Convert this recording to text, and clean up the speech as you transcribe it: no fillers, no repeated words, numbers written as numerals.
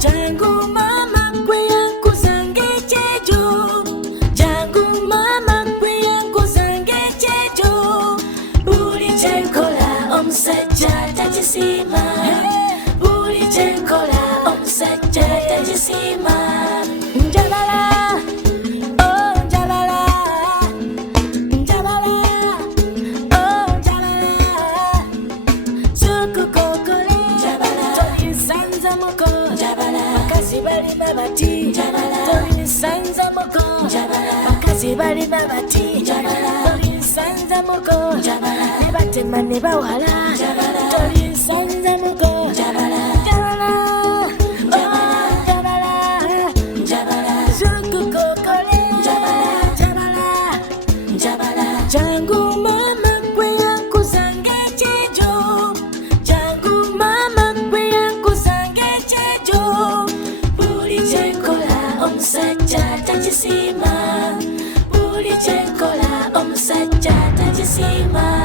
jangu mama gwe yankuzanga ekyejo, jangu mama gwe yankuzanga ekyejo. Buli kyenkola omusajja takisiima, buli kyenkola omusajja takisiima. Njagala, oh njagala, njagala, oh njagala, sukukokole tolinsanzamuko, bakazi balina bati tolinsanzamuko, bakazi balina bati tolinsanzamuko, ne batema ne bawala tolinsanzamuko. Jangu mama gwe yankuzanga ekyejo, jangu mama gwe yankuzanga ekyejo. Buli kyenkola omusajja takisiima, buli kyenkola omusajja takisiima.